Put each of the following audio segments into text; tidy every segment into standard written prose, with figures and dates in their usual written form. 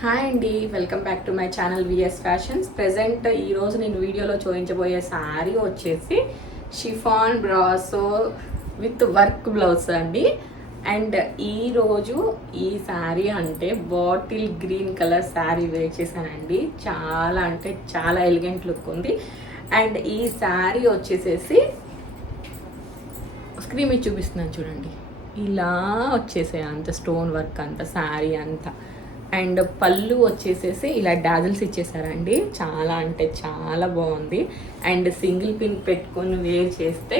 Hi అండి, welcome back to my channel VS fashions. Present ఈరోజు నేను వీడియోలో చూపించబోయే శారీ వచ్చేసి chiffon brasso with work blouse అండి. అండ్ ఈరోజు ఈ శారీ అంటే bottle green colour sari wear చేశానండి. చాలా అంటే చాలా ఎలిగెంట్ లుక్ ఉంది. అండ్ ఈ శారీ వచ్చేసేసి స్క్రీన్ మీద చూపిస్తున్నాను చూడండి, ఇలా వచ్చేసాయి అంత స్టోన్ వర్క్ అంత శారీ అంతా. అండ్ పళ్ళు వచ్చేసేసి ఇలా డాజిల్స్ ఇచ్చేసారండి. చాలా అంటే చాలా బాగుంది. అండ్ సింగిల్ పిన్ పెట్టుకొని వేర్ చేస్తే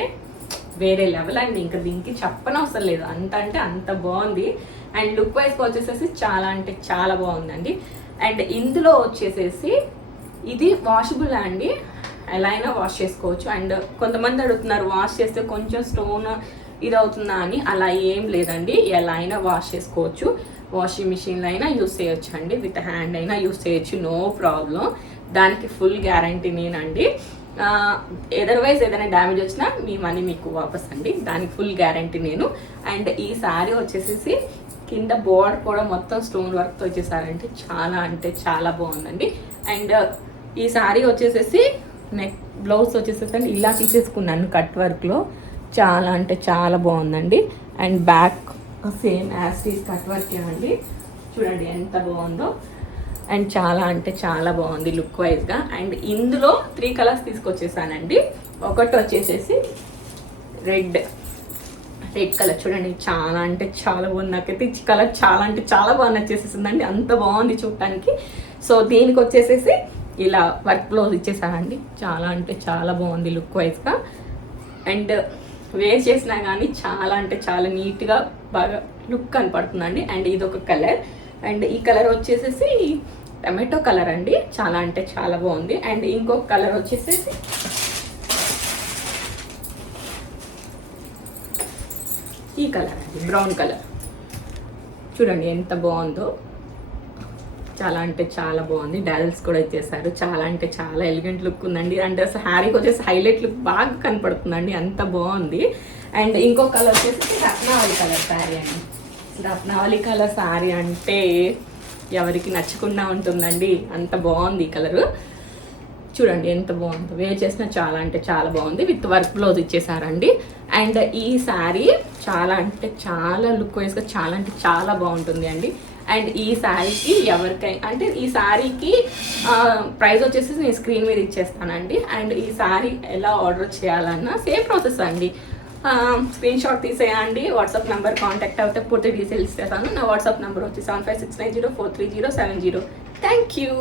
వేరే లెవెల్ అండి. ఇంకా దీనికి చెప్పనవసరం లేదు, అంత అంటే అంత బాగుంది. అండ్ లుక్ వైజ్గా వచ్చేసేసి చాలా అంటే చాలా బాగుందండి. అండ్ ఇందులో వచ్చేసేసి ఇది వాషబుల్ అండి, ఎలా అయినా వాష్ చేసుకోవచ్చు. అండ్ కొంతమంది అడుగుతున్నారు వాష్ చేస్తే కొంచెం స్టోన్ ఇది అవుతుందా అని. అలా ఏం లేదండి, ఎలా అయినా వాష్ చేసుకోవచ్చు. వాషింగ్ మిషన్లో అయినా యూస్ చేయొచ్చు అండి, విత్ హ్యాండ్ అయినా యూస్ చేయొచ్చు, నో ప్రాబ్లం. దానికి ఫుల్ గ్యారంటీ నేనండి. అదర్వైజ్ ఏదైనా డ్యామేజ్ వచ్చినా మీ మనీ మీకు వాపస్ అండి, దానికి ఫుల్ గ్యారంటీ నేను. అండ్ ఈ శారీ వచ్చేసేసి కింద బోర్డర్ కూడా మొత్తం స్టోన్ వర్క్తో వచ్చేసారంటే చాలా అంటే చాలా బాగుందండి. అండ్ ఈ శారీ వచ్చేసేసి నెక్ బ్లౌజ్ వచ్చేసేసి ఇలా తీసేసుకున్నాను కట్ వర్క్లో. చాలా అంటే చాలా బాగుందండి. And back same as is cut work అండి, చూడండి ఎంత బాగుందో. అండ్ చాలా అంటే చాలా బాగుంది లుక్ వైజ్గా. అండ్ ఇందులో 3 కలర్స్ తీసుకొచ్చేసానండి. ఒకటి వచ్చేసేసి రెడ్ కలర్, చూడండి చాలా అంటే చాలా బాగుంది. నాకైతే ఈ కలర్ చాలా అంటే చాలా బాగా నచ్చేసేసిందండి, అంత బాగుంది చూడటానికి. సో దీనికి వచ్చేసేసి ఇలా వర్క్ బ్లౌజ్ ఇచ్చేసానండి. చాలా అంటే చాలా బాగుంది లుక్ వైజ్గా. అండ్ వేర్ చేసినా కానీ చాలా అంటే చాలా నీట్గా బాగా లుక్ కనపడుతుందండి. అండ్ ఇది ఒక కలర్. అండ్ ఈ కలర్ వచ్చేసేసి టమాటో కలర్ అండి, చాలా అంటే చాలా బాగుంది. అండ్ ఇంకొక కలర్ వచ్చేసేసి ఈ కలర్ అండి, బ్రౌన్ కలర్. చూడండి ఎంత బాగుందో, చాలా అంటే చాలా బాగుంది. డాజిల్స్ కూడా ఇచ్చేసారు. చాలా అంటే చాలా ఎలిగెంట్ లుక్ ఉందండి. అండ్ శారీకి వచ్చేసి హైలైట్ లుక్ బాగా కనపడుతుందండి, అంత బాగుంది. అండ్ ఇంకో కలర్ వచ్చేసి రత్నావళి కలర్ శారీ అండి. రత్నావళి కలర్ శారీ అంటే ఎవరికి నచ్చకుండా ఉంటుందండి, అంత బాగుంది ఈ కలరు. చూడండి ఎంత బాగుందో, వేర్ చేసిన చాలా అంటే చాలా బాగుంది. విత్ వర్క్ బ్లౌజ్ ఇచ్చేసారండి. అండ్ ఈ శారీ చాలా అంటే చాలా లుక్ వైజ్గా చాలా అంటే చాలా బాగుంటుంది అండి. అండ్ ఈ శారీకి ఎవరికైనా అంటే ఈ శారీకి ప్రైస్ వచ్చేసి నేను స్క్రీన్ మీద ఇచ్చేస్తానండి. అండ్ ఈ శారీ ఎలా ఆర్డర్ చేయాలన్నా సేమ్ ప్రాసెస్ అండి. స్క్రీన్ షాట్ తీసేయండి, వాట్సాప్ నెంబర్ కాంటాక్ట్ అవుతే పూర్తి డీటెయిల్స్ ఇస్తాను. నా వాట్సాప్ నెంబర్ వచ్చి 7569043070. Thank you.